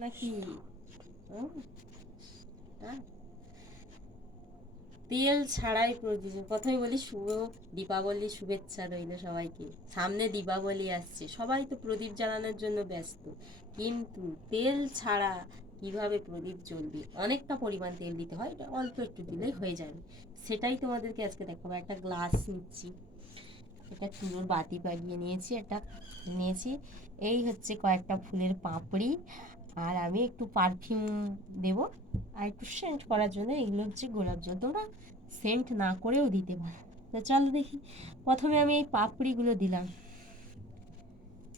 নাকি তেল ছাড়াই প্রদীপ কথাই বলি শুভ দীপাবলি শুভেচ্ছা রইল সবাইকে। সামনে দীপাবলি আসছে। সবাই তো প্রদীপ জ্বালানোর জন্য ব্যস্ত। কিন্তু তেল ছাড়া কীভাবে প্রদীপ জ্বলবে? অনেকটা পরিমাণ তেল দিতে হয় এটা অল্প একটু দিলেই হয়ে যাবে। সেটাই তোমাদেরকে আজকে দেখাবো। একটা গ্লাস নিচ্ছি। একটা চুলোর বাতি পাকিয়ে নিয়েছি একটা নিয়েছি। এই হচ্ছে কয়েকটা ফুলের পাপড়ি। আর আমি একটু পারফিউম দেব আর একটু সেন্ট করার জন্য এগুলো হচ্ছে গোলাপ জল। তোমরা সেন্ট না করেও দিতে পারো। তো চলো দেখি। প্রথমে আমি এই পাপড়িগুলো দিলাম।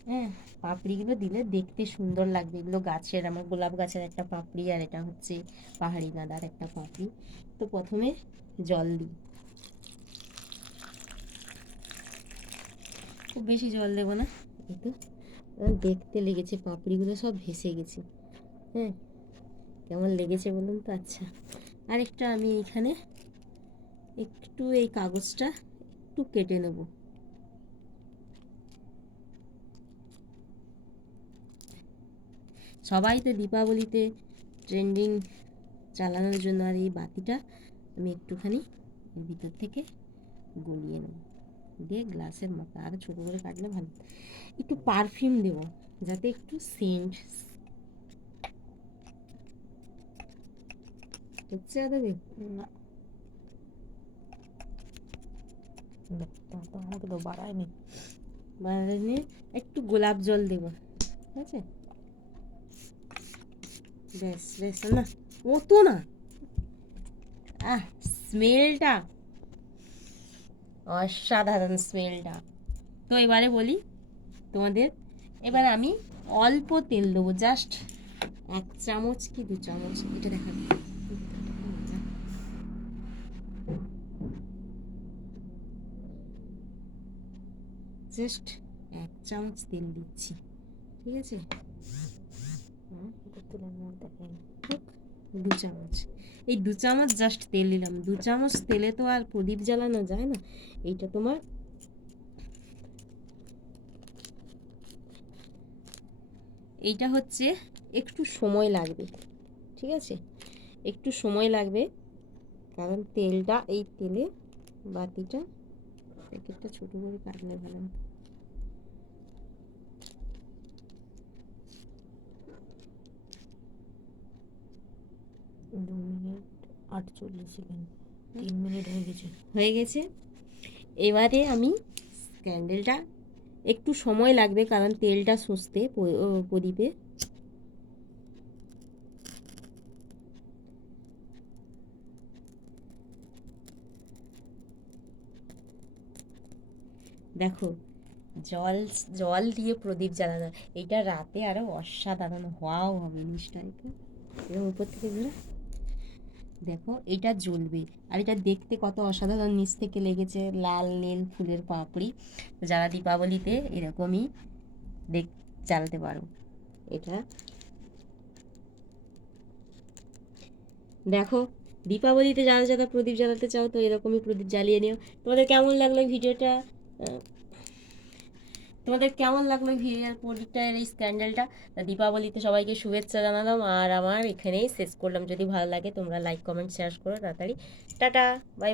হ্যাঁ পাপড়িগুলো দিলে দেখতে সুন্দর লাগবে। এগুলো গাছের, আমার গোলাপ গাছের একটা পাপড়ি আর এটা হচ্ছে পাহাড়ি গাঁদার একটা পাপড়ি। তো প্রথমে জল দিই। খুব বেশি জল দেবো না। এই তো। দেখতে লেগেছে, পাপড়িগুলো সব ভেসে গেছে। হ্যাঁ কেমন লেগেছে বলুন তো? আচ্ছা আরেকটা আমি এখানে একটু এই কাগজটা একটু কেটে নেব। সবাই তো দীপাবলিতে ট্রেন্ডিং চালানোর জন্য আর এই বাতিটা আমি একটুখানি ভিতর থেকে গলিয়ে নেব। দিয়ে গ্লাসের মতো আরও ছোটো করে কাটলে ভালো। একটু পারফিউম দেবো যাতে একটু সেন্ট হচ্ছে দেবে না তো আমাকে তো বাড়ায়নি। বানিয়ে একটু গোলাপ জল দেবো ঠিক আছে? বেশ বেশ না ও তো না। আহ স্মেলটা অসাধারণ স্মেলটা তো এবারে বলি তোমাদের এবার আমি অল্প তেল দেবো জাস্ট এক চামচ কি দু চামচ এটা দেখাবো। জাস্ট এক চামচ তেল দিচ্ছি ঠিক আছে? হুম, দু চামচ। এই দু চামচ জাস্ট তেল নিলাম। দু চামচ তেলে তো আর প্রদীপ জ্বালানো যায় না। এইটা তোমার এইটা হচ্ছে একটু সময় লাগবে, ঠিক আছে? একটু সময় লাগবে, কারণ তেলটা, এই তেলে বাতিটা প্যাকেটটা ছোটো করে কাটলে ভালো দু মিনিট আটচল্লিশ তিন মিনিট হয়ে গেছে। হয়ে গেছে। এবারে আমি ক্যান্ডেলটা একটু সময় লাগবে, কারণ তেলটা সস্তে প্রদীপে দেখো, জল জল দিয়ে প্রদীপ জ্বালানো। এইটা রাতে আরও অসাধারণ। হওয়াও হবে এটা এরকম উপর থেকে দেখো, এটা জ্বলবে। আর এটা দেখতে কত অসাধারণ, নিচ থেকে লেগেছে লাল, নীল ফুলের পাপড়ি। যারা দীপাবলিতে এরকমই দেখ, জ্বালাতে পারো। এটা দেখো, দীপাবলিতে যারা যারা প্রদীপ জ্বালাতে চাও তো এরকমই প্রদীপ জ্বালিয়ে নিও। তোমাদের কেমন লাগল ভিডিওটা? তোমাদের কেমন লাগল ভিডিওর ভিডিও প্রদীপটার এই স্ক্যান্ডেলটা? দীপাবলিতে সবাইকে শুভেচ্ছা জানালাম আর আমার এখানেই শেষ করলাম। যদি ভালো লাগে তোমরা লাইক কমেন্ট শেয়ার করো তাড়াতাড়ি। Tata bye